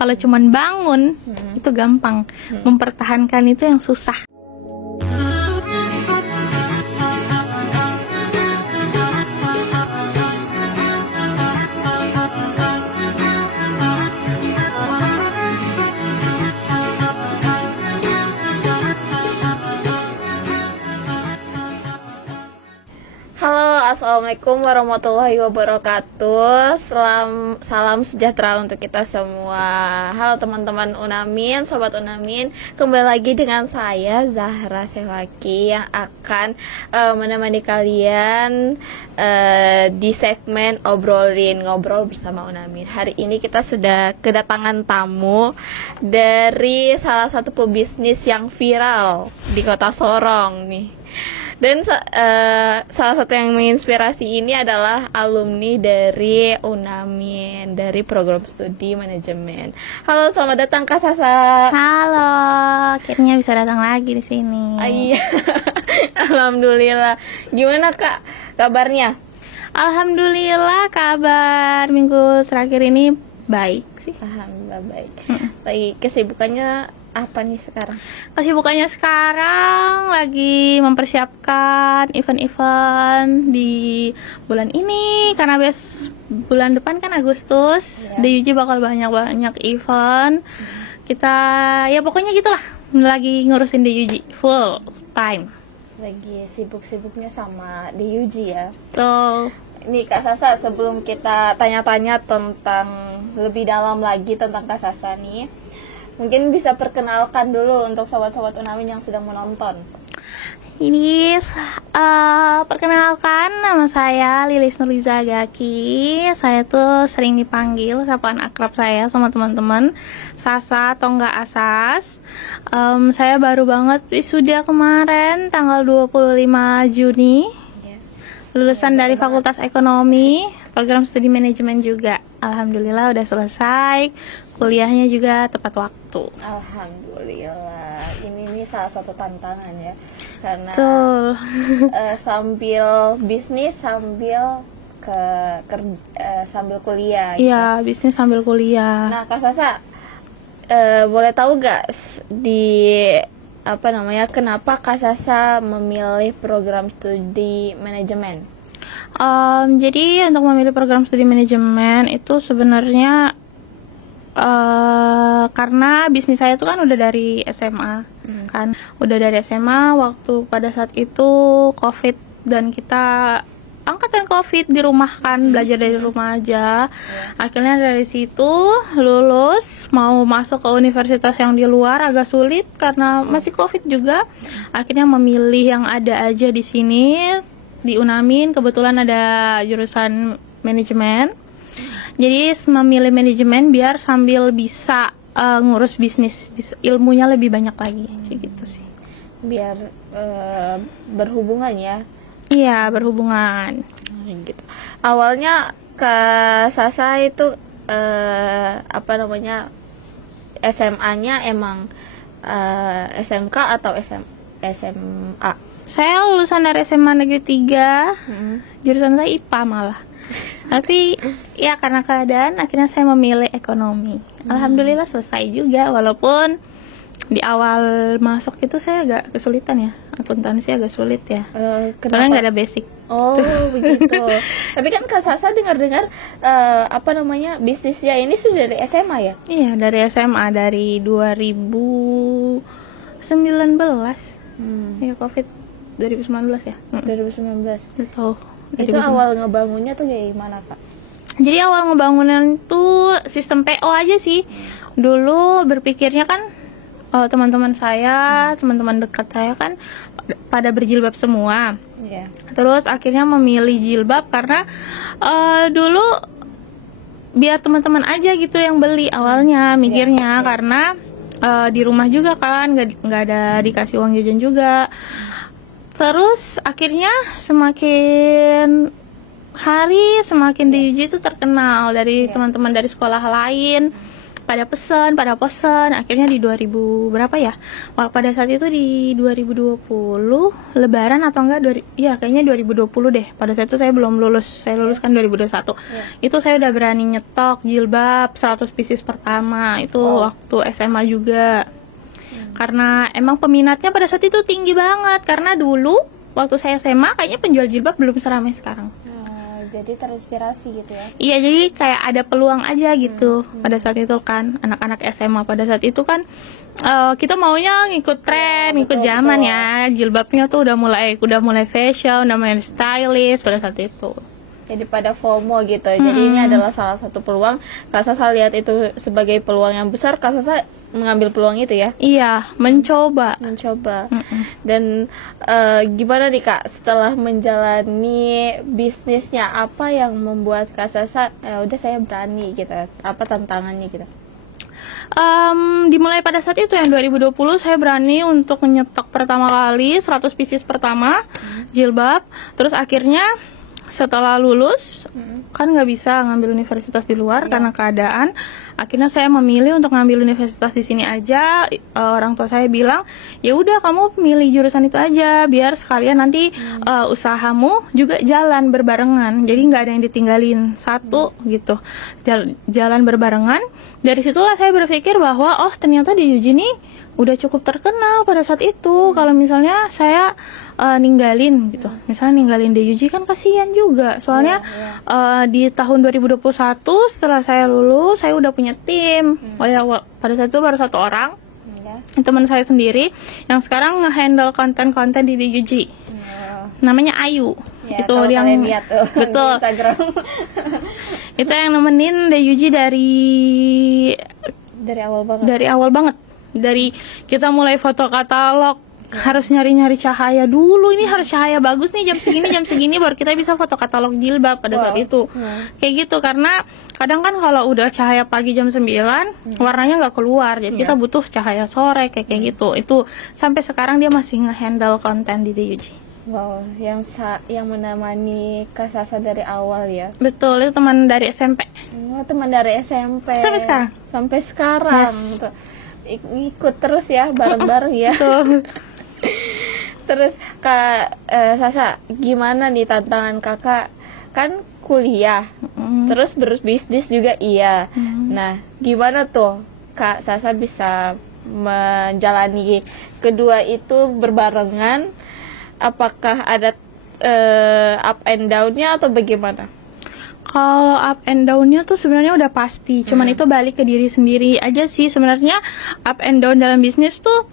Kalau cuman bangun itu gampang, mempertahankan itu yang susah. Halo, assalamualaikum warahmatullahi wabarakatuh. Salam sejahtera untuk kita semua. Halo teman-teman Unamin, sobat Unamin. Kembali lagi dengan saya Zahra Sehwaki yang akan menemani kalian di segmen ngobrol bersama Unamin. Hari ini kita sudah kedatangan tamu dari salah satu pebisnis yang viral di Kota Sorong nih. Dan salah satu yang menginspirasi ini adalah alumni dari Unamin, dari program studi manajemen. Halo, selamat datang Kak Sasa. Halo, akhirnya bisa datang lagi di sini. Iya, alhamdulillah. Gimana Kak kabarnya? Alhamdulillah, kabar minggu terakhir ini baik sih. Alhamdulillah baik. Lagi kesibukannya apa nih sekarang? Kesibukannya sekarang lagi mempersiapkan event-event di bulan ini, karena bulan depan kan Agustus, di UJ bakal banyak event. Kita ya pokoknya gitulah, lagi ngurusin di UJ full time. Lagi sibuk-sibuknya sama di UJ ya. Tuh. Ini Kak Sasa, sebelum kita tanya-tanya tentang lebih dalam lagi tentang Kak Sasa nih, mungkin bisa perkenalkan dulu untuk sobat-sobat Unamin yang sedang menonton. Ini perkenalkan, nama saya Lilis Nurliza Gaki. Saya tuh sering dipanggil sapaan akrab saya sama teman-teman Sasa atau enggak Asas. Saya baru banget wisuda kemarin tanggal 25 Juni. Lulusan dari Fakultas Ekonomi, program studi manajemen juga. Alhamdulillah udah selesai. Kuliahnya juga tepat waktu. Alhamdulillah. Ini salah satu tantangan ya. Karena sambil bisnis sambil sambil kuliah gitu. Iya, bisnis sambil kuliah. Nah, Kak Sasa, boleh tahu gak kenapa Kak Sasa memilih program studi manajemen? Jadi untuk memilih program studi manajemen itu sebenarnya karena bisnis saya itu kan udah dari SMA, kan udah dari SMA waktu pada saat itu COVID dan kita angkatan COVID di rumah kan, belajar dari rumah aja. Akhirnya dari situ lulus, mau masuk ke universitas yang di luar agak sulit karena masih COVID juga. Akhirnya memilih yang ada aja di sini di Unamin, kebetulan ada jurusan manajemen. Jadi memilih manajemen biar sambil bisa ngurus bisnis, ilmunya lebih banyak lagi, gitu sih. Biar berhubungan ya. Iya, berhubungan. Gitu. Awalnya Kak Sasa itu SMA-nya emang SMK atau SMA? Saya lulusan dari SMA Negeri 3, jurusan saya IPA malah. Tapi ya karena keadaan akhirnya saya memilih ekonomi. Alhamdulillah selesai juga, walaupun di awal masuk itu saya agak kesulitan ya, akuntansi agak sulit ya. Karena nggak ada basic. Oh begitu. Tapi kan Kak Sasa dengar-dengar bisnisnya ini sudah dari SMA ya? Iya, dari SMA, dari 2019. Ya COVID 2019 ya. 2019. Betul. Itu awal ngebangunnya tuh kayak gimana Kak? Jadi awal ngebangunan tuh sistem PO aja sih. Dulu berpikirnya kan teman-teman saya, teman-teman dekat saya kan pada berjilbab semua. Terus akhirnya memilih jilbab karena dulu biar teman-teman aja gitu yang beli awalnya, mikirnya karena di rumah juga kan nggak ada dikasih uang jajan juga. Terus akhirnya semakin hari semakin di UJ itu terkenal dari teman-teman dari sekolah lain. pada pesen. Akhirnya di 2000 berapa ya? Wah, pada saat itu di 2020 Lebaran atau enggak? Iya, kayaknya 2020 deh. Pada saat itu saya belum lulus. Saya lulus kan 2021. Itu saya udah berani nyetok jilbab 100 pieces pertama. Itu waktu SMA juga. Karena emang peminatnya pada saat itu tinggi banget. Karena dulu waktu saya SMA kayaknya penjual jilbab belum seramai sekarang. Jadi terinspirasi gitu ya. Iya, jadi kayak ada peluang aja gitu pada saat itu kan. Anak-anak SMA pada saat itu kan kita maunya ngikut tren, ngikut zaman ya. Jilbabnya tuh udah mulai fashion, udah mulai stylish pada saat itu. Jadi pada FOMO gitu. Jadi ini adalah salah satu peluang. Kak Sasa lihat itu sebagai peluang yang besar. Kak Sasa mengambil peluang itu ya? Iya, mencoba. Dan gimana nih Kak, setelah menjalani bisnisnya, apa yang membuat Kak Sasa udah saya berani gitu? Apa tantangannya gitu? Dimulai pada saat itu yang 2020 saya berani untuk nyetok pertama kali 100 pieces pertama jilbab. Terus akhirnya setelah lulus kan nggak bisa ngambil universitas di luar karena keadaan. Akhirnya saya memilih untuk ngambil universitas di sini aja. Orang tua saya bilang, ya udah kamu pilih jurusan itu aja, biar sekalian nanti usahamu juga jalan berbarengan. Jadi nggak ada yang ditinggalin satu gitu, jalan berbarengan. Dari situlah saya berpikir bahwa ternyata di UJ ini udah cukup terkenal pada saat itu. Kalau misalnya saya ninggalin gitu, misalnya ninggalin DUJ kan kasihan juga. Soalnya di tahun 2021 setelah saya lulus, saya udah punya tim. Pada saat itu baru 1 orang, teman saya sendiri yang sekarang nge-handle konten-konten di DUJ. Namanya Ayu. Itu yang lihat tuh, betul. di Instagram. Itu yang nemenin DUJ dari awal banget. Dari kita mulai foto katalog, harus nyari-nyari cahaya dulu. Ini harus cahaya bagus nih, jam segini baru kita bisa foto katalog jilbab pada saat itu. Kayak gitu, karena kadang kan kalau udah cahaya pagi jam 9 warnanya nggak keluar. Jadi kita butuh cahaya sore kayak gitu. Itu sampai sekarang dia masih nge-handle konten di DUJ. Wow, yang menemani Kak Sasa dari awal ya. Betul, itu teman dari SMP. Teman dari SMP. Sampai sekarang. Yes. Ikut terus ya, bareng-bareng ya. Terus Kak Sasa, gimana nih tantangan kakak? Kan kuliah, terus berbisnis juga iya. Nah, gimana tuh Kak Sasa bisa menjalani kedua itu berbarengan? Apakah ada up and down-nya atau bagaimana? Kalau up and down-nya tuh sebenarnya udah pasti. Cuman itu balik ke diri sendiri aja sih. Sebenarnya up and down dalam bisnis tuh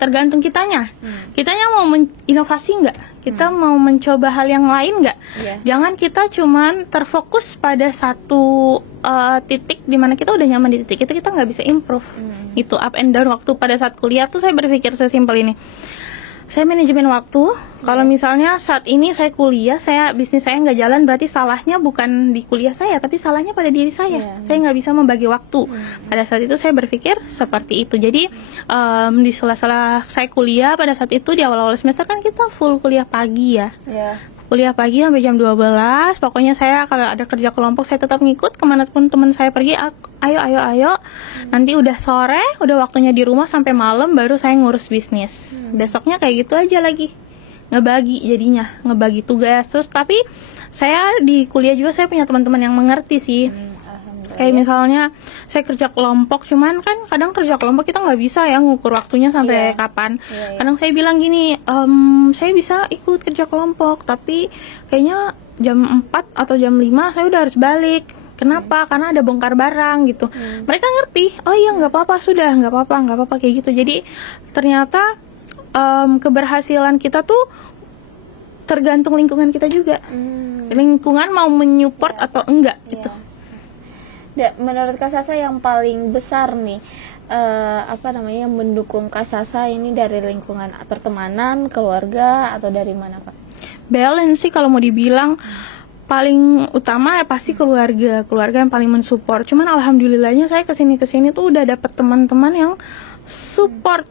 tergantung kitanya. Kitanya mau inovasi nggak? Kita mau mencoba hal yang lain nggak? Jangan kita cuman terfokus pada satu titik di mana kita udah nyaman di titik itu, kita nggak bisa improve. Itu up and down. Waktu pada saat kuliah tuh saya berpikir sesimpel ini. Saya manajemen waktu. Kalau misalnya saat ini saya kuliah, bisnis saya nggak jalan, berarti salahnya bukan di kuliah saya, tapi salahnya pada diri saya. Saya nggak bisa membagi waktu. Pada saat itu saya berpikir seperti itu. Jadi di sela-sela saya kuliah pada saat itu, di awal-awal semester kan kita full kuliah pagi ya. Kuliah pagi sampai jam 12. Pokoknya saya kalau ada kerja kelompok saya tetap ngikut kemanapun teman saya pergi. Ayo. Nanti udah sore, udah waktunya di rumah sampai malam baru saya ngurus bisnis. Besoknya kayak gitu aja lagi. Ngebagi tugas. Terus tapi saya di kuliah juga saya punya teman-teman yang mengerti sih. Kayak misalnya saya kerja kelompok, cuman kan kadang kerja kelompok kita nggak bisa ya ngukur waktunya sampai kapan. Kadang saya bilang gini, saya bisa ikut kerja kelompok, tapi kayaknya jam 4 atau jam 5 saya udah harus balik. Kenapa? Karena ada bongkar barang gitu. Mereka ngerti, oh iya nggak apa-apa, sudah nggak apa-apa kayak gitu. Jadi ternyata keberhasilan kita tuh tergantung lingkungan kita juga. Lingkungan mau menyupport atau enggak gitu. Menurut Kak Sasa yang paling besar nih yang mendukung Kak Sasa ini dari lingkungan pertemanan, keluarga, atau dari mana Kak? Balance sih kalau mau dibilang. Paling utama ya pasti keluarga yang paling mensupport. Cuman alhamdulillahnya saya kesini tuh udah dapet teman-teman yang support.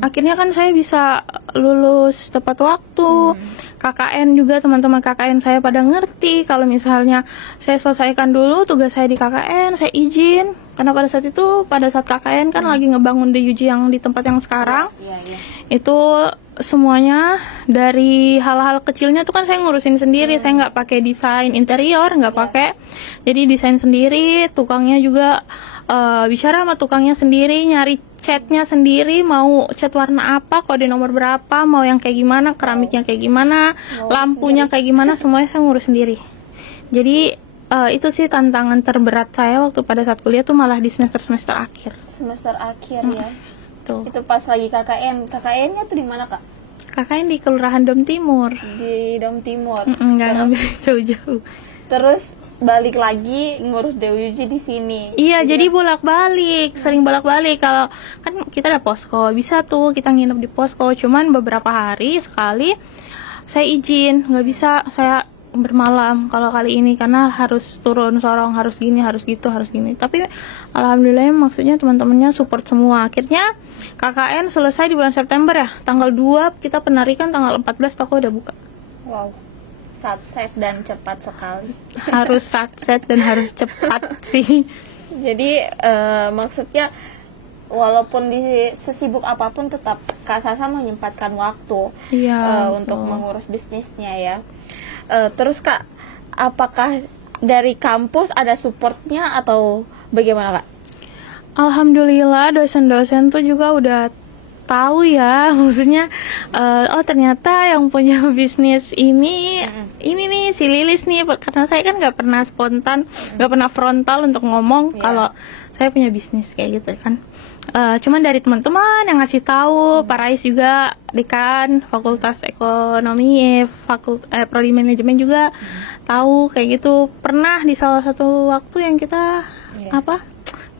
Akhirnya kan saya bisa lulus tepat waktu. KKN juga, teman-teman KKN saya pada ngerti kalau misalnya saya selesaikan dulu tugas saya di KKN, saya izin, Karena pada saat KKN kan lagi ngebangun DUJ yang di tempat yang sekarang. Itu semuanya dari hal-hal kecilnya tuh kan saya ngurusin sendiri. Saya nggak pakai desain interior, nggak pakai. Jadi desain sendiri, tukangnya juga bicara sama tukangnya sendiri, nyari catnya sendiri, mau cat warna apa, kode nomor berapa, mau yang kayak gimana, keramiknya kayak gimana, lampunya kayak gimana, semuanya saya ngurus sendiri. Jadi itu sih tantangan terberat saya waktu pada saat kuliah tuh malah di semester akhir. Semester akhir ya. Tuh. Itu pas lagi KKN. KKN-nya tuh di mana, Kak? KKN di Kelurahan Dom Timur. Di Dom Timur. Nggak ngambil jauh-jauh. Terus balik lagi ngurus DUJ di sini. Iya, jadi bolak-balik, sering bolak-balik. Kalau kan kita ada posko, bisa tuh kita nginep di posko. Cuman beberapa hari sekali saya izin, nggak bisa saya bermalam kalau kali ini karena harus turun Sorong, harus gini, harus gitu, harus gini. Tapi alhamdulillah maksudnya teman-temannya support semua. Akhirnya KKN selesai di bulan September ya. Tanggal 2 kita penarikan, tanggal 14 toko udah buka. Wow. Satset dan cepat sekali. Harus satset dan harus cepat sih. Jadi maksudnya walaupun di sesibuk apapun tetap Kak Sasa menyempatkan waktu untuk mengurus bisnisnya ya. Terus Kak, apakah dari kampus ada supportnya atau bagaimana Kak? Alhamdulillah dosen-dosen tuh juga udah tahu ya, maksudnya oh ternyata yang punya bisnis ini nih si Lilis nih, karena saya kan nggak pernah spontan, nggak pernah frontal untuk ngomong kalau saya punya bisnis kayak gitu kan. Cuman dari teman-teman yang ngasih tahu, Pak Rais juga dekan Fakultas Ekonomi, Prodi Manajemen juga tahu kayak gitu. Pernah di salah satu waktu yang kita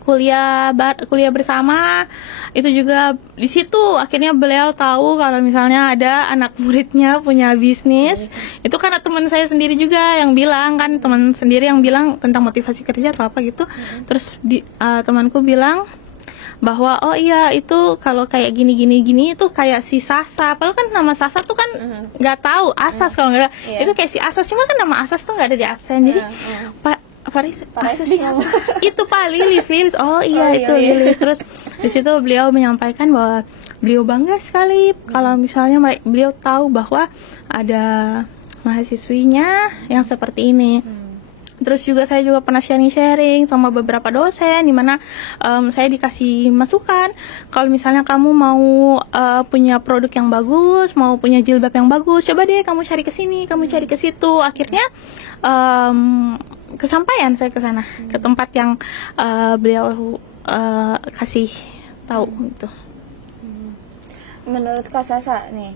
kuliah bersama, itu juga di situ akhirnya beliau tahu kalau misalnya ada anak muridnya punya bisnis. Itu karena teman saya sendiri juga yang bilang kan, teman sendiri yang bilang tentang motivasi kerja atau apa gitu. Terus temanku bilang bahwa oh iya itu kalau kayak gini itu kayak si Sasa, padahal kan nama Sasa tuh kan nggak tahu Asas kalau nggak itu kayak si Asas, cuma kan nama Asas tuh nggak ada di absen. Jadi Pak Faris itu Pak Lilis. Oh iya itu Lilis. Terus di situ beliau menyampaikan bahwa beliau bangga sekali kalau misalnya beliau tahu bahwa ada mahasiswinya yang seperti ini. Terus juga saya juga pernah sharing sama beberapa dosen di mana saya dikasih masukan kalau misalnya kamu mau punya produk yang bagus, mau punya jilbab yang bagus, coba deh kamu cari ke sini, kamu cari ke situ. Akhirnya kesampaian saya ke sana, ke tempat yang beliau kasih tahu gitu. Menurut Kak Sasa nih,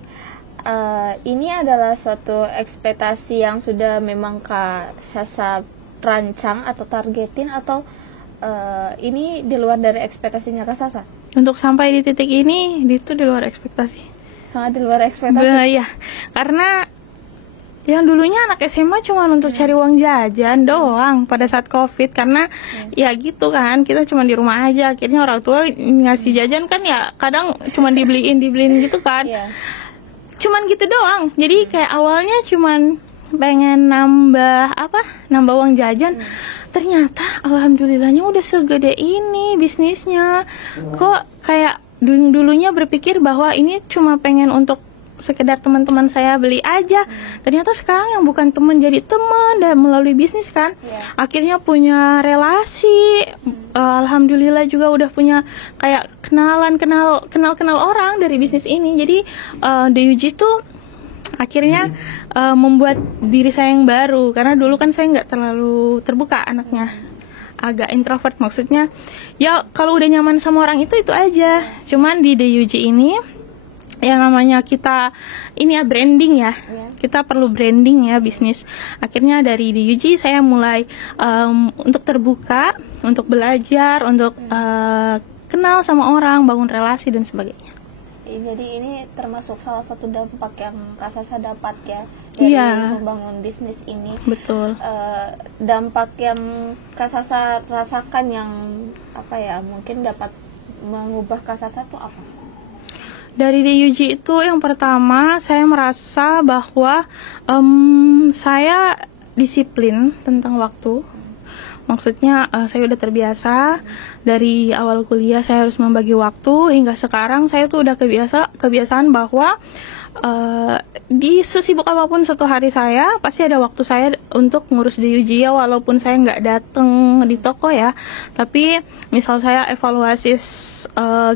ini adalah suatu ekspektasi yang sudah memang Kak Sasa rancang atau targetin, atau ini di luar dari ekspektasinya Kak Sasa? Untuk sampai di titik ini itu di luar ekspektasi. Sangat di luar ekspektasi. Ya, karena yang dulunya anak SMA cuma untuk cari uang jajan doang pada saat COVID, karena ya gitu kan, kita cuma di rumah aja. Akhirnya orang tua ngasih jajan kan ya kadang cuma dibeliin gitu kan. Cuman gitu doang. Jadi kayak awalnya cuman pengen nambah uang jajan. Ternyata alhamdulillahnya udah segede ini bisnisnya. Kok kayak dulunya berpikir bahwa ini cuma pengen untuk sekedar teman-teman saya beli aja. Ternyata sekarang yang bukan teman jadi teman, dan melalui bisnis kan akhirnya punya relasi. Alhamdulillah juga udah punya kayak kenal orang dari bisnis ini. Jadi DUJ tuh akhirnya membuat diri saya yang baru, karena dulu kan saya nggak terlalu terbuka anaknya, agak introvert. Maksudnya ya kalau udah nyaman sama orang itu aja. Cuman di DUJ ini yang namanya kita ini ya branding ya, kita perlu branding ya bisnis. Akhirnya dari DUJ saya mulai untuk terbuka, untuk belajar, untuk kenal sama orang, bangun relasi dan sebagainya. Jadi ini termasuk salah satu dampak yang Kak Sasa dapat ya dari membangun bisnis ini. Betul. Dampak yang Kak Sasa rasakan yang mungkin dapat mengubah Kak Sasa itu apa? Dari DUJ itu yang pertama saya merasa bahwa saya disiplin tentang waktu. Maksudnya saya udah terbiasa dari awal kuliah saya harus membagi waktu, hingga sekarang saya tuh udah kebiasaan bahwa di sesibuk apapun satu hari saya pasti ada waktu saya untuk ngurus di Ujia, walaupun saya nggak dateng di toko ya, tapi misal saya evaluasi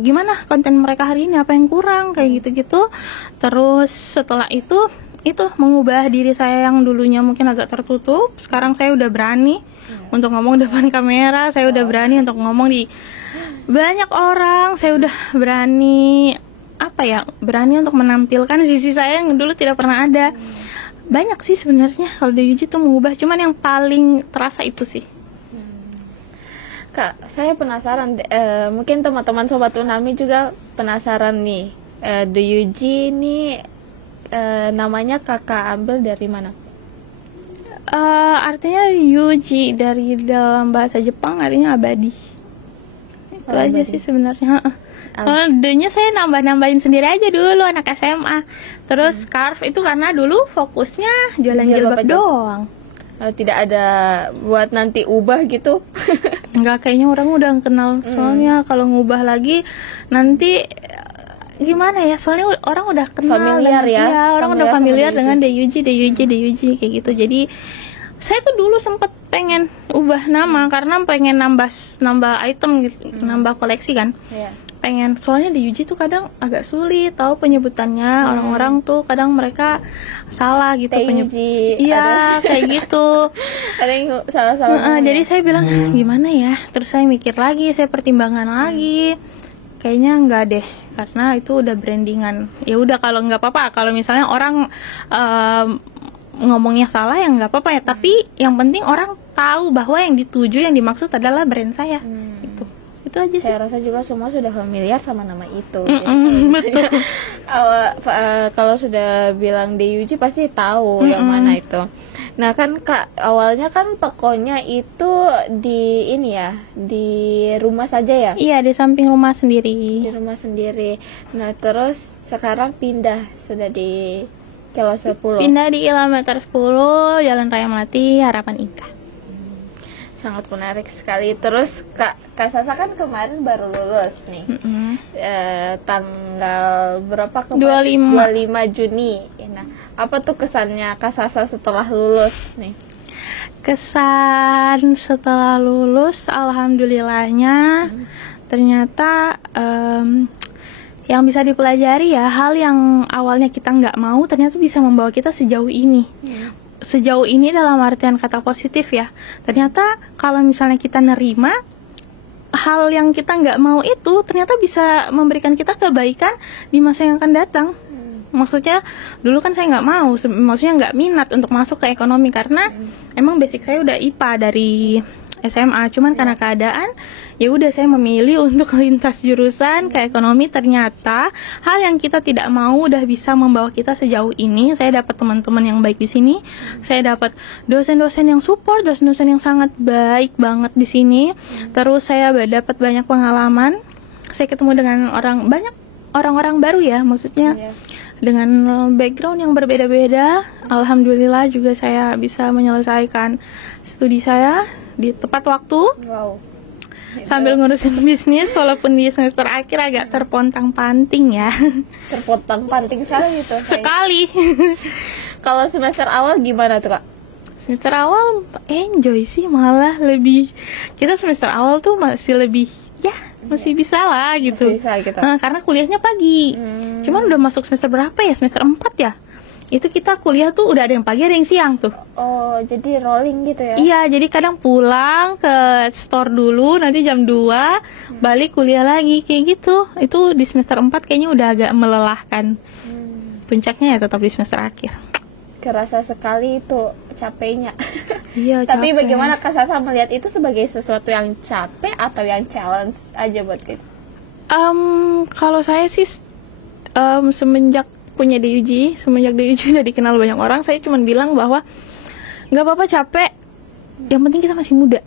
gimana konten mereka hari ini, apa yang kurang, kayak gitu-gitu. Terus setelah itu mengubah diri saya yang dulunya mungkin agak tertutup, sekarang saya udah berani untuk ngomong depan kamera, saya udah berani untuk ngomong di banyak orang, saya udah berani berani untuk menampilkan sisi saya yang dulu tidak pernah ada. Banyak sih sebenarnya kalau di Yuji tuh mengubah, cuman yang paling terasa itu sih. Kak, saya penasaran, mungkin teman-teman Sobat Unami juga penasaran nih, The Yuji ini namanya kakak ambil dari mana? Artinya Yuji dari dalam bahasa Jepang artinya abadi. Itu aja Abadi. sih sebenarnya. Kalau D-nya saya nambah-nambahin sendiri aja dulu anak SMA. Terus scarf itu karena dulu fokusnya jualan jilbab aja. doang. Tidak ada buat nanti ubah gitu? Enggak, kayaknya orang udah kenal. Soalnya kalau ngubah lagi nanti gimana ya? Soalnya orang udah kenal. Familiar ya? Iya, orang udah Familiar familiar sama dengan DUJ kayak gitu. Jadi saya tuh dulu sempet pengen ubah nama karena pengen nambah item gitu, nambah koleksi kan. Iya. Pengen, soalnya di Yuji tuh kadang agak sulit tahu penyebutannya. Orang-orang tuh kadang mereka salah gitu TUJ, iya kayak gitu. Ada yang salah-salah. Jadi saya bilang gimana ya, terus saya mikir lagi, saya pertimbangkan lagi, kayaknya enggak deh, karena itu udah brandingan. Ya udah, kalau nggak apa-apa, kalau misalnya orang ngomongnya salah ya nggak apa-apa ya, tapi yang penting orang tahu bahwa yang dituju, yang dimaksud adalah brand saya. Itu aja sih. Saya rasa juga semua sudah familiar sama nama itu. Betul. Kalau sudah bilang DUJ pasti tahu yang mana itu. Nah kan Kak, awalnya kan tokonya itu di ini ya, di rumah saja ya? Iya, di samping rumah sendiri. Di rumah sendiri. Nah terus sekarang pindah, sudah di Kilo 10. Pindah di kilometer 10 Jalan Raya Melati, Harapan Indah. Sangat menarik sekali. Terus Kak Sasa kan kemarin baru lulus nih. Tanggal berapa kemarin? 25 Juni. Nah, apa tuh kesannya Kak Sasa setelah lulus nih? Kesan setelah lulus, alhamdulillahnya ternyata yang bisa dipelajari ya, hal yang awalnya kita nggak mau ternyata bisa membawa kita sejauh ini. Sejauh ini dalam artian kata positif ya. Ternyata kalau misalnya kita nerima hal yang kita nggak mau itu, ternyata bisa memberikan kita kebaikan di masa yang akan datang. Maksudnya dulu kan saya nggak mau, maksudnya nggak minat untuk masuk ke ekonomi karena emang basic saya udah IPA dari SMA, cuman karena keadaan ya udah saya memilih untuk lintas jurusan ke ekonomi. Ternyata hal yang kita tidak mau udah bisa membawa kita sejauh ini. Saya dapat teman-teman yang baik di sini, saya dapat dosen-dosen yang support, dosen-dosen yang sangat baik banget di sini. Terus saya dapat banyak pengalaman, saya ketemu dengan banyak orang-orang baru ya, maksudnya dengan background yang berbeda-beda. Alhamdulillah juga saya bisa menyelesaikan studi saya di tepat waktu. Wow. Sambil ngurusin bisnis, walaupun di semester akhir agak terpontang-panting ya. Terpontang-panting sekali gitu. Sekali. Kalau semester awal gimana tuh Kak? Semester awal enjoy sih, malah lebih, kita semester awal tuh masih lebih masih bisa lah gitu. Masih bisa gitu. Nah, karena kuliahnya pagi. Cuman udah masuk semester berapa ya? Semester 4 ya? Itu kita kuliah tuh udah ada yang pagi, ada yang siang tuh. Oh, jadi rolling gitu ya? Iya, jadi kadang pulang ke store dulu, nanti jam 2 balik kuliah lagi, kayak gitu. Itu di semester 4 kayaknya udah agak melelahkan. Puncaknya ya tetap di semester akhir. Kerasa sekali itu capeknya. Iya, Tapi capek. bagaimana Kak Sasa melihat itu sebagai sesuatu yang capek atau yang challenge aja buat kita? Kalau saya sih semenjak punya DUJ, semenjak DUJ udah dikenal banyak orang, saya cuma bilang bahwa nggak apa-apa capek, yang penting kita masih muda.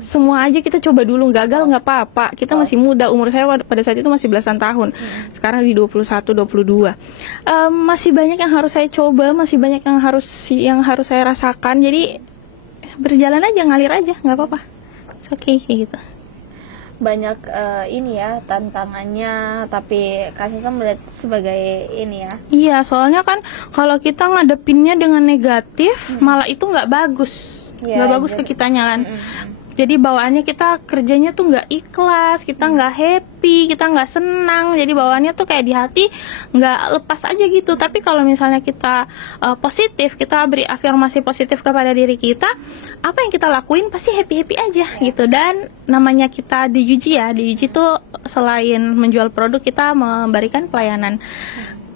Semua aja kita coba dulu, gagal nggak apa-apa, kita masih muda. Umur saya pada saat itu masih belasan tahun, sekarang di 21, 22. Masih banyak yang harus saya coba, masih banyak yang harus saya rasakan. Jadi berjalan aja, ngalir aja, nggak apa-apa. Oke, kayak gitu. Banyak ini ya tantangannya, tapi Kak Sasa melihat sebagai ini ya. Iya, soalnya kan kalau kita ngadepinnya dengan negatif, malah itu nggak bagus, nggak bagus ke kitanya kan. Jadi bawaannya kita kerjanya tuh nggak ikhlas, kita nggak happy, kita nggak senang. Jadi bawaannya tuh kayak di hati nggak lepas aja gitu. Tapi kalau misalnya kita positif, kita beri afirmasi positif kepada diri kita, apa yang kita lakuin pasti happy aja gitu. Dan namanya kita di Yuji ya, di Yuji tuh selain menjual produk, kita memberikan pelayanan.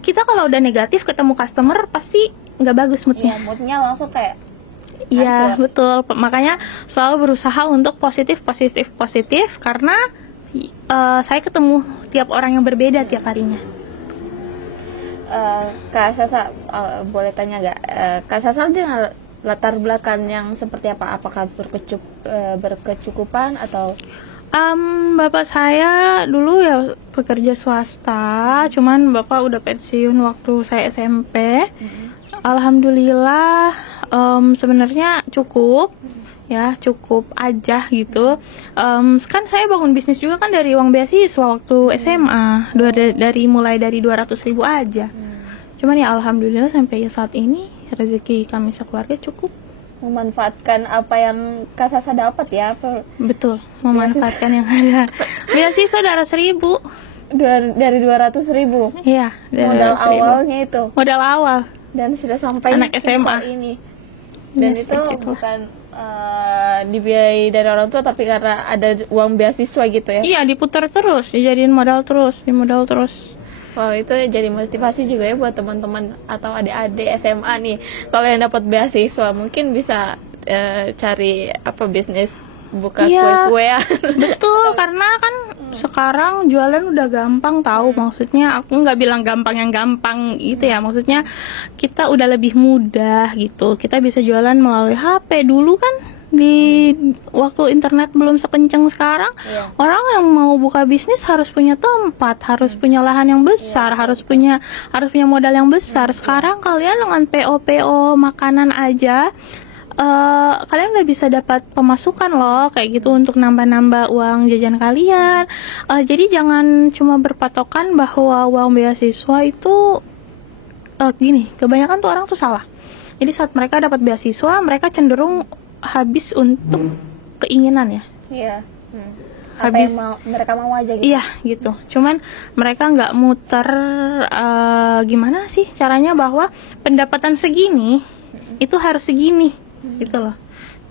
Kita kalau udah negatif ketemu customer pasti nggak bagus moodnya. Iya, moodnya langsung kayak Iya, betul. Makanya selalu berusaha untuk positif karena saya ketemu tiap orang yang berbeda tiap harinya. Kak Sasa, boleh tanya nggak? Kak Sasa dengan latar belakang yang seperti apa? Apakah berkecukupan atau? Bapak saya dulu ya pekerja swasta, cuman bapak udah pensiun waktu saya SMP. Alhamdulillah, sebenarnya cukup aja gitu. Kan saya bangun bisnis juga kan dari uang beasiswa waktu SMA, mulai dari 200.000 aja. Cuman ya alhamdulillah sampai saat ini rezeki kami sekeluarga cukup. Memanfaatkan apa yang Kak Sasa dapat ya. Betul, memanfaatkan yang ada. Beasiswa 200.000. Dari 200.000. Iya, dari Modal 200.000. awalnya itu. Modal awal. Dan sudah sampai Anak SMA ini. Dan ya, itu bukan dibiayai dari orang tua, tapi karena ada uang beasiswa gitu ya. Iya, diputar terus, dijadiin modal terus. Wow, itu jadi motivasi juga ya buat teman-teman atau adik-adik SMA nih. Kalau yang dapat beasiswa mungkin bisa cari bisnis, buka kue-kue ya. Betul, karena kan sekarang jualan udah gampang tahu. Maksudnya aku nggak bilang gampang yang gampang gitu ya. Maksudnya kita udah lebih mudah gitu. Kita bisa jualan melalui HP. Dulu kan di waktu internet belum sekencang sekarang, orang yang mau buka bisnis harus punya tempat, harus punya lahan yang besar, harus punya modal yang besar. Sekarang kalian dengan PO makanan aja kalian udah bisa dapat pemasukan loh kayak gitu untuk nambah-nambah uang jajan kalian. Jadi jangan cuma berpatokan bahwa uang beasiswa itu gini, kebanyakan tuh orang tuh salah. Jadi saat mereka dapat beasiswa, mereka cenderung habis untuk keinginan ya. Iya. Habis apa yang mereka mau aja gitu. Iya gitu. Cuman mereka nggak muter gimana sih caranya bahwa pendapatan segini itu harus segini gitu loh.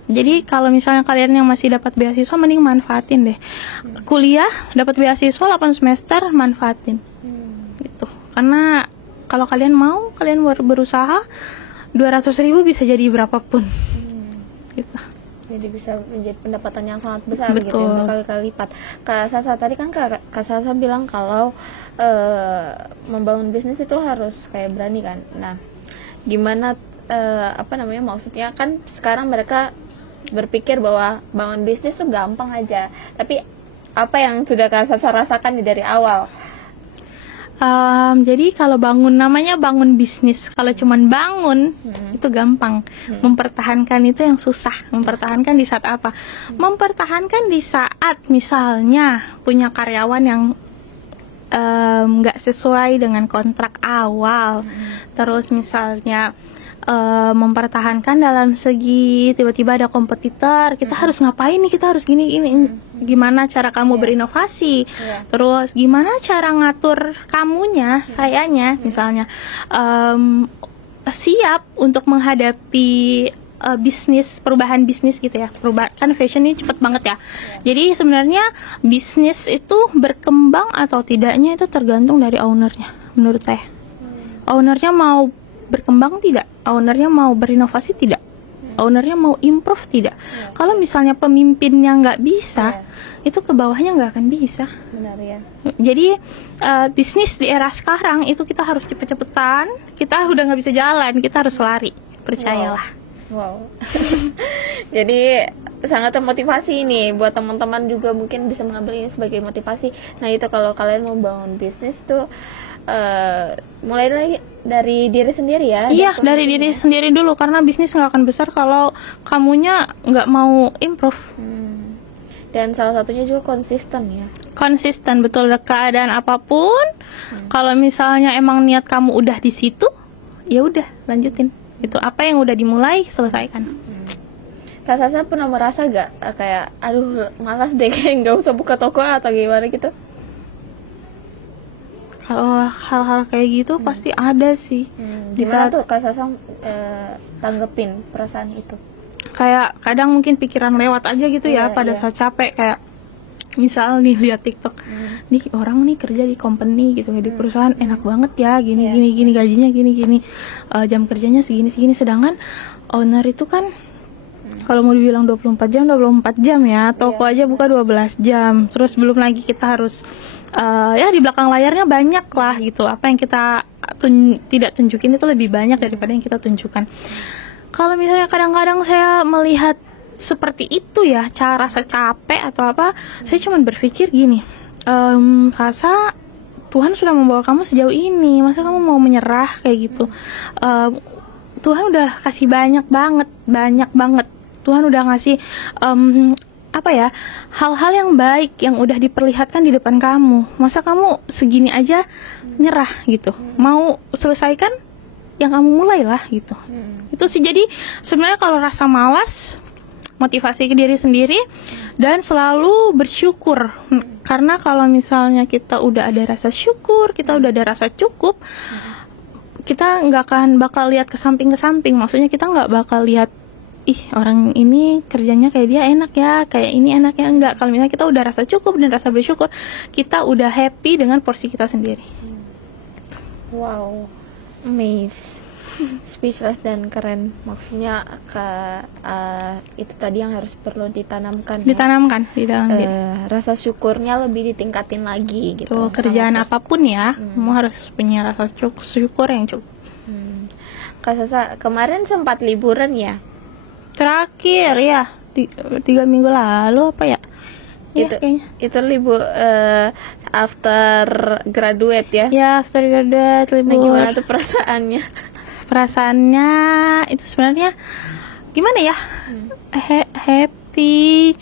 Jadi kalau misalnya kalian yang masih dapat beasiswa, mending manfaatin deh. Kuliah dapat beasiswa 8 semester, manfaatin gitu. Karena kalau kalian mau, kalian berusaha, 200.000 bisa jadi berapapun gitu. Jadi bisa menjadi pendapatan yang sangat besar. Betul. Gitu ya, berkali-kali lipat. Kak Sasa tadi kan Kak Sasa bilang kalau membangun bisnis itu harus kayak berani kan. Nah, gimana maksudnya kan sekarang mereka berpikir bahwa bangun bisnis itu gampang aja. Tapi apa yang sudah Kak Sasa rasakan dari awal? Jadi kalau namanya bangun bisnis, kalau cuman bangun itu gampang. Mempertahankan itu yang susah. Mempertahankan di saat apa? Mempertahankan di saat misalnya punya karyawan yang nggak sesuai dengan kontrak awal. Terus misalnya mempertahankan dalam segi tiba-tiba ada kompetitor, kita harus ngapain nih, kita harus gini, gimana cara kamu berinovasi, terus gimana cara ngatur kamunya, sayanya misalnya siap untuk menghadapi perubahan bisnis gitu ya. Kan fashion ini cepet banget ya. Jadi sebenarnya bisnis itu berkembang atau tidaknya itu tergantung dari ownernya menurut saya. Ownernya mau berkembang tidak, ownernya mau berinovasi tidak, ownernya mau improve tidak. Kalau misalnya pemimpinnya nggak bisa, itu ke bawahnya nggak akan bisa. Benar ya. Jadi bisnis di era sekarang itu kita harus cepet-cepetan, kita udah nggak bisa jalan, kita harus lari, percayalah. Wow. Jadi sangat termotivasi nih buat teman-teman juga, mungkin bisa mengambil ini sebagai motivasi. Nah itu kalau kalian mau bangun bisnis tuh mulai lagi dari diri sendiri ya. Iya, dari diri sendiri dulu, karena bisnis nggak akan besar kalau kamunya nggak mau improve. Dan salah satunya juga konsisten ya. Konsisten, betul, keadaan apapun. Kalau misalnya emang niat kamu udah di situ, ya udah lanjutin. Itu apa yang udah dimulai selesaikan. Kak Sasa pernah merasa gak kayak aduh malas deh kayak nggak usah buka toko atau gimana gitu? Kalau hal-hal kayak gitu pasti ada sih. Di Gimana saat tuh Kak Sasa tanggepin perasaan itu? kayak kadang mungkin pikiran lewat aja gitu ya Iya, pada iya. saat capek, kayak misal nih lihat TikTok, nih orang nih kerja di company gitu di perusahaan enak banget ya, gini Iya. gini gini, gajinya gini gini, jam kerjanya segini segini, sedangkan owner itu kan kalau mau dibilang 24 jam ya, toko aja buka 12 jam, terus belum lagi kita harus ya di belakang layarnya banyak lah gitu, apa yang kita tidak tunjukin itu lebih banyak daripada yang kita tunjukkan. Kalau misalnya kadang-kadang saya melihat seperti itu ya, cara saya capek atau apa, saya cuma berpikir gini, rasa Tuhan sudah membawa kamu sejauh ini, masa kamu mau menyerah kayak gitu? Tuhan udah kasih banyak banget. Tuhan udah ngasih apa ya, hal-hal yang baik yang udah diperlihatkan di depan kamu. Masa kamu segini aja nyerah gitu? Mau selesaikan yang kamu mulai lah gitu. Itu sih, jadi sebenarnya kalau rasa malas, motivasi ke diri sendiri dan selalu bersyukur. Karena kalau misalnya kita udah ada rasa syukur, kita udah ada rasa cukup, kita nggak akan bakal lihat ke samping, maksudnya kita nggak bakal lihat ih orang ini kerjanya kayak dia enak ya, kayak ini enak ya, enggak. Kalau misalnya kita udah rasa cukup dan rasa bersyukur, kita udah happy dengan porsi kita sendiri. Wow, amazing, speechless dan keren. Maksudnya itu tadi yang harus perlu ditanamkan. Ditanamkan di dalam diri. Rasa syukurnya lebih ditingkatin lagi gitu. Tuh, kerjaan apapun ya, kamu harus punya rasa syukur yang cukup. Kak Sasa kemarin sempat liburan ya? Terakhir ya 3 minggu lalu apa ya? Itu Kayaknya. itu libur after graduate ya? Ya, after graduate, Nah, libur. gimana tuh perasaannya? Perasaannya itu sebenarnya gimana ya? Happy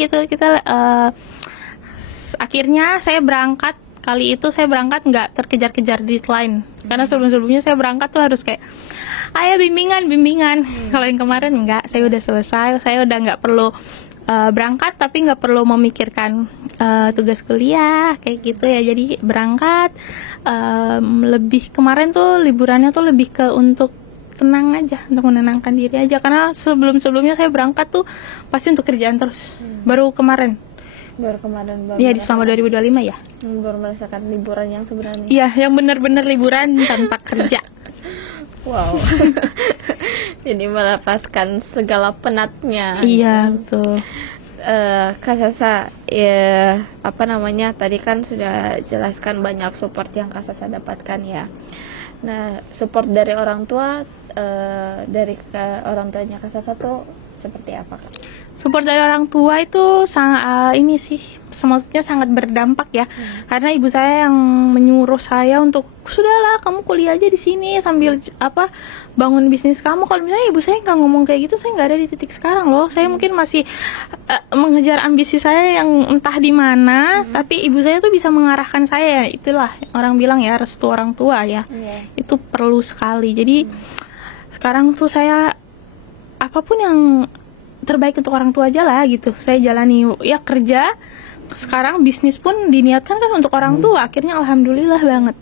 gitu. Kita akhirnya saya berangkat. Kali itu saya berangkat nggak terkejar-kejar deadline, karena sebelum-sebelumnya saya berangkat tuh harus kayak ayo bimbingan. Kalau yang kemarin enggak, saya udah selesai, saya udah nggak perlu berangkat, tapi nggak perlu memikirkan tugas kuliah kayak gitu ya. Jadi berangkat, lebih kemarin tuh liburannya tuh lebih ke untuk tenang aja, untuk menenangkan diri aja, karena sebelum-sebelumnya saya berangkat tuh pasti untuk kerjaan terus. Baru kemarin Baru ya, di selama 2025 ya. baru merasakan liburan yang sebenarnya. Iya, yang benar-benar liburan tanpa kerja. Wow. Jadi melepaskan segala penatnya. Iya, betul. Kak Sasa, ya, apa namanya, tadi kan sudah jelaskan banyak support yang Kak Sasa dapatkan ya. Nah, support dari orang tua, dari orang tuanya Kak Sasa tuh seperti apa, Kak? Support dari orang tua itu sangat ini sih, maksudnya sangat berdampak ya. Karena ibu saya yang menyuruh saya untuk sudahlah kamu kuliah aja di sini sambil bangun bisnis kamu. Kalau misalnya ibu saya nggak ngomong kayak gitu, saya nggak ada di titik sekarang loh. Saya mungkin masih mengejar ambisi saya yang entah di mana, tapi ibu saya tuh bisa mengarahkan saya. Itulah orang bilang ya, restu orang tua ya. Itu perlu sekali. Jadi sekarang tuh saya apapun yang terbaik untuk orang tua aja lah gitu. Saya jalani ya, kerja sekarang, bisnis pun diniatkan kan untuk orang tua. Akhirnya alhamdulillah banget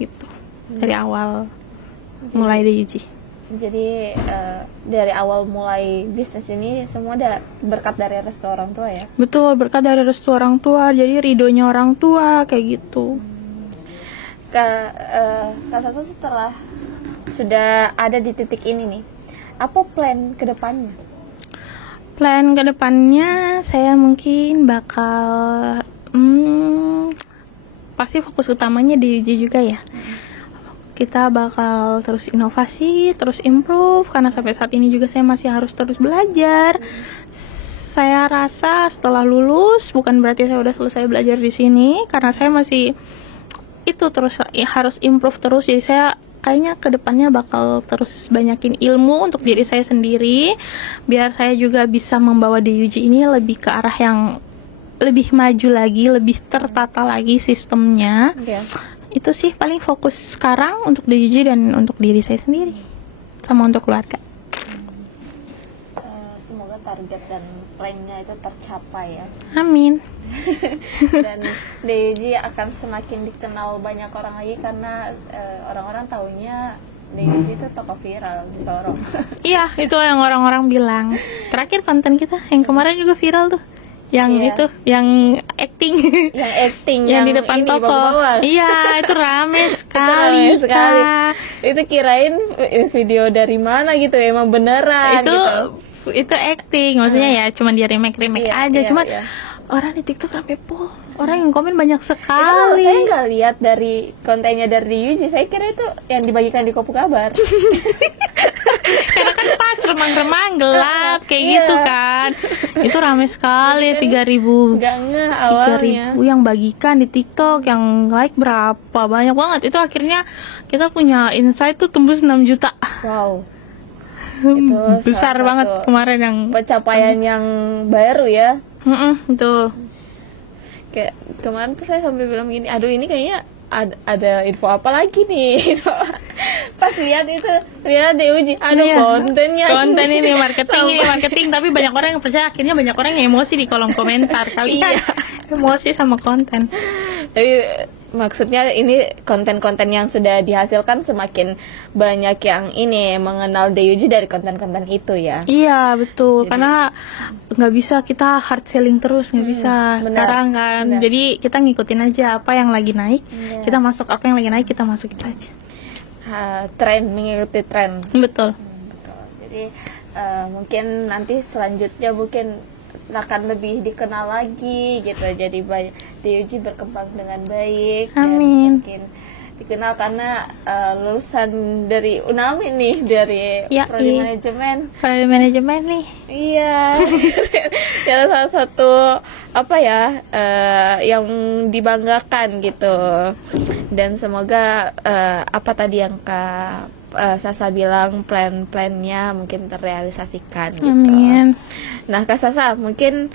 gitu. Dari awal mulai diuji. Jadi dari awal mulai bisnis ini semua ada berkat dari restu orang tua ya? Betul, berkat dari restu orang tua. Jadi ridhonya orang tua kayak gitu. Kak Sasa, setelah sudah ada di titik ini nih, apa plan ke depannya? Plan kedepannya saya mungkin bakal pasti fokus utamanya di uji juga ya. Kita bakal terus inovasi, terus improve, karena sampai saat ini juga saya masih harus terus belajar. Saya rasa setelah lulus bukan berarti saya udah selesai belajar di sini, karena saya masih itu terus harus improve terus. Jadi saya kayaknya kedepannya bakal terus banyakin ilmu untuk diri saya sendiri, biar saya juga bisa membawa DUJ ini lebih ke arah yang lebih maju lagi, lebih tertata lagi sistemnya. Itu sih paling fokus sekarang untuk DUJ dan untuk diri saya sendiri sama untuk keluarga. Semoga target dan plannya itu tercapai ya. Amin. Dan DUJ akan semakin dikenal banyak orang lagi karena orang-orang taunya DUJ itu toko viral di Sorong. Iya, itu yang orang-orang bilang. Terakhir konten kita yang kemarin juga viral tuh. Yang itu, yang acting. Yang acting yang di depan toko. Iya, itu rame sekali. Itu kirain video dari mana gitu, emang beneran itu, gitu. Itu acting, maksudnya ya cuman dia remake aja, cuman orang di TikTok rame pol, orang yang komen banyak sekali. Saya nggak lihat dari kontennya dari Yuji, saya kira itu yang dibagikan di Kopu Kabar. Karena kan pas remang-remang gelap kayak gitu kan. Itu rame sekali, 3.000. Nggak ngeh awalnya. 3.000 yang bagikan di TikTok, yang like berapa banyak banget. Itu akhirnya kita punya insight tuh tembus 6 juta. Wow. Itu besar banget kemarin yang pencapaian yang baru ya. Betul. Kayak kemarin tuh saya sampai bilang gini, aduh ini kayaknya ada info apa lagi nih. Pas lihat itu, lihat diuji, aduh konten ini marketing tapi banyak orang yang percaya, akhirnya banyak orang yang emosi di kolom komentar kali ya. Emosi sama konten. Tapi maksudnya ini konten-konten yang sudah dihasilkan semakin banyak yang ini mengenal DUJ dari konten-konten itu ya. Iya betul. Jadi, karena nggak bisa kita hard selling terus, nggak bisa sekarang kan. Benar. Jadi kita ngikutin aja apa yang lagi naik, kita masuk, apa yang lagi naik kita masukin aja. Tren, mengikuti tren. Betul. Betul. Jadi mungkin nanti selanjutnya mungkin akan lebih dikenal lagi gitu, jadi banyak DUJ berkembang dengan baik. Amin. Dan semakin dikenal karena lulusan dari UNAMI nih, dari prodi manajemen nih. Iya. Ya salah satu apa ya yang dibanggakan gitu. Dan semoga apa tadi yang Kak Sasa bilang, plan-plannya mungkin terrealisasikan gitu. Amin. Nah Kak Sasa, mungkin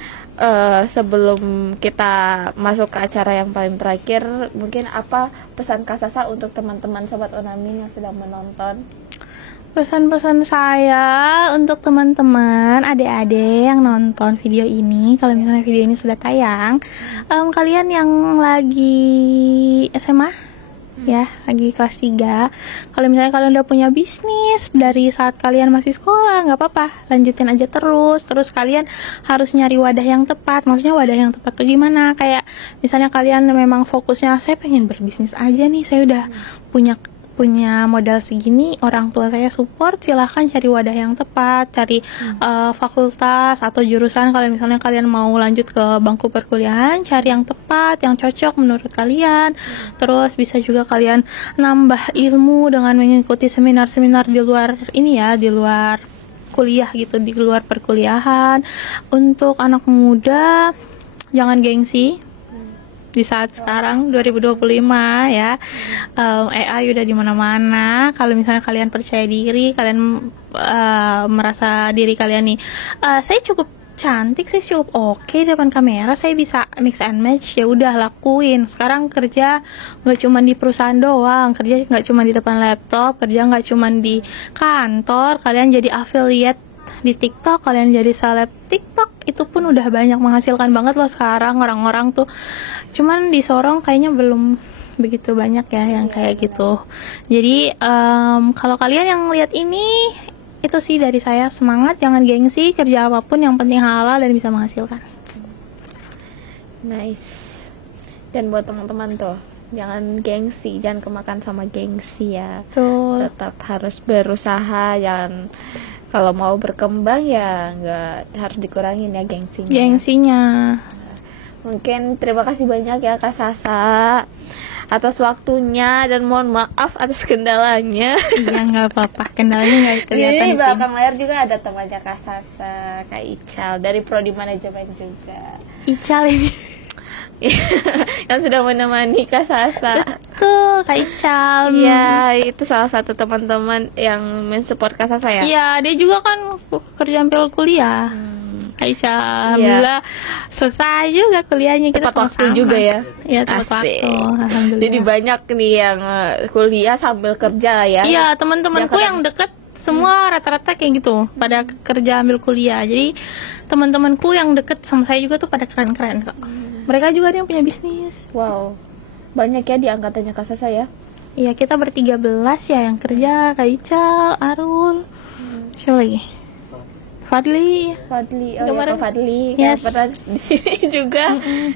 sebelum kita masuk ke acara yang paling terakhir, mungkin apa pesan Kak Sasa untuk teman-teman Sobat Unamin yang sedang menonton? Pesan-pesan saya untuk teman-teman, adik-adik yang nonton video ini, kalau misalnya video ini sudah tayang, kalian yang lagi SMA, ya lagi kelas 3, kalau misalnya kalian udah punya bisnis dari saat kalian masih sekolah, nggak apa-apa, lanjutin aja terus kalian harus nyari wadah yang tepat. Maksudnya wadah yang tepat tuh gimana, kayak misalnya kalian memang fokusnya saya pengen berbisnis aja nih, saya udah punya modal segini, orang tua saya support, silahkan cari wadah yang tepat, cari fakultas atau jurusan. Kalau misalnya kalian mau lanjut ke bangku perkuliahan, cari yang tepat, yang cocok menurut kalian. Terus bisa juga kalian nambah ilmu dengan mengikuti seminar-seminar di luar ini ya, di luar kuliah gitu, di luar perkuliahan. Untuk anak muda, jangan gengsi. Di saat sekarang 2025 ya, AI udah di mana-mana. Kalau misalnya kalian percaya diri, kalian merasa diri kalian nih, saya cukup cantik, saya cukup oke depan kamera, saya bisa mix and match, ya udah lakuin. Sekarang kerja nggak cuma di perusahaan doang, kerja nggak cuma di depan laptop, kerja nggak cuma di kantor, kalian jadi affiliate di TikTok, kalian jadi seleb TikTok, itu pun udah banyak menghasilkan banget loh sekarang orang-orang tuh. Cuman di Sorong kayaknya belum begitu banyak ya yang kayak gitu. Jadi kalau kalian yang lihat ini, itu sih dari saya, semangat, jangan gengsi, kerja apapun yang penting halal dan bisa menghasilkan. Nice. Dan buat teman-teman tuh, jangan gengsi, jangan kemakan sama gengsi ya. Betul. Tetap harus berusaha, jangan, kalau mau berkembang ya nggak harus dikurangin ya gengsinya. Mungkin terima kasih banyak ya Kak Sasa atas waktunya, dan mohon maaf atas kendalanya. Iya nggak apa-apa, kendalanya nggak kelihatan. Di belakang layar juga ada temannya Kak Sasa, Kak Ical dari prodi manajemen juga. Ical ini yang sudah menemani Kak Sasa. Betul, Kak Ical. Iya, itu salah satu teman-teman yang mensupport Kak Sasa ya. Iya, dia juga kan kerja sambil kuliah. Kak Ical, alhamdulillah selesai juga kuliahnya. Kita Tepat waktu sama-sama. juga ya. Iya, tepat Asik. waktu. Alhamdulillah. Jadi banyak nih yang kuliah sambil kerja ya. Iya, teman-temanku Jangan- yang deket semua rata-rata kayak gitu, pada kerja ambil kuliah. Jadi teman-temanku yang deket sama saya juga tuh pada keren-keren kok. Mereka juga ada yang punya bisnis. Wow. Banyak ya di angkatannya Kak Sasa ya. Iya, kita ber-13 ya yang kerja, Kak Ical, Arul. Siapa lagi? Fadli. Fadli, oh ya Kemarin- Kak Fadli Yes. kan pernah di sini juga.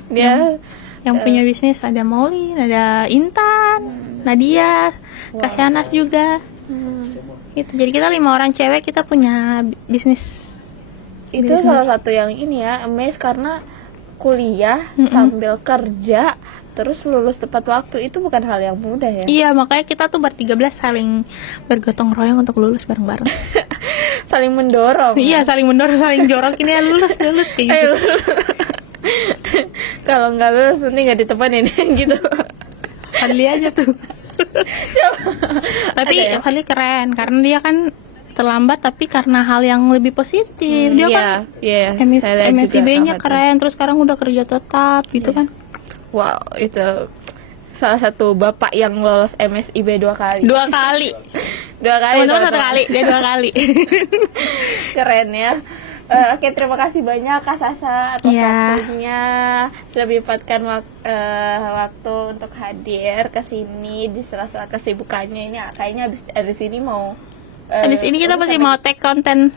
Dia Yang punya bisnis ada Maulin, ada Intan, Nadia, Kak Shanas juga. Gitu. Jadi kita 5 orang cewek, kita punya bisnis. itu salah satu yang ini ya, amaze karena kuliah sambil kerja terus lulus tepat waktu itu bukan hal yang mudah ya. Iya, makanya kita tuh ber-13 saling bergotong royong untuk lulus bareng-bareng. Saling mendorong. Iya, saling mendorong, saling jorok ini ya, lulus kayak gitu. Ayo. Kalau nggak lulus nanti nggak ditemenin gitu. Fadli aja tuh. Tapi Ada ya? Fadli keren karena dia kan terlambat tapi karena hal yang lebih positif. Dia kan iya. MSIB-nya keren, terus sekarang udah kerja tetap gitu kan. Wow, itu salah satu bapak yang lolos MSIB 2 kali. 2 kali. 2 kali. Teman-teman 1 teman-teman. kali, dia 2 kali. Keren ya. Oke, terima kasih banyak Kak Sasa atas Iya. waktunya sudah menyempatkan waktu untuk hadir ke sini di sela-sela kesibukannya ini. Kayaknya abis ini mau Habis ini kita pasti mau take konten.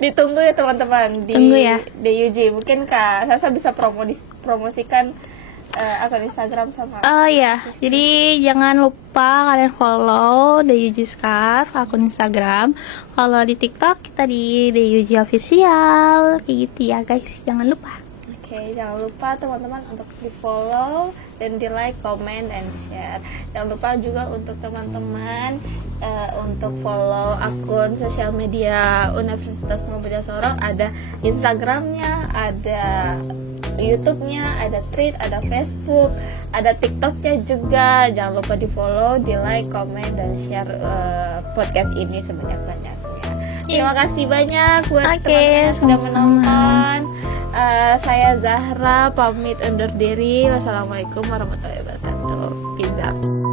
ditunggu ya teman-teman di Tunggu ya. DUJ. Mungkin Kak Sasa bisa promosikan akun Instagram sama Oh iya, jadi jangan lupa kalian follow DUJ Scarf akun Instagram. Kalau di TikTok kita di DUJ Official, kayak gitu ya guys. Jangan lupa. Oke, jangan lupa teman-teman untuk di follow dan di like, comment, and share. Jangan lupa juga untuk teman-teman untuk follow akun sosial media Universitas Muhammadiyah Sorong. Ada Instagramnya, ada YouTube-nya, ada Thread, ada Facebook, ada TikTok-nya juga. Jangan lupa di follow, di like, comment, dan share podcast ini sebanyak-banyaknya. Terima kasih banyak buat Oke, teman-teman yang sudah sama-sama. menonton. Saya Zahra pamit undur diri. Wassalamualaikum warahmatullahi wabarakatuh. Peace out.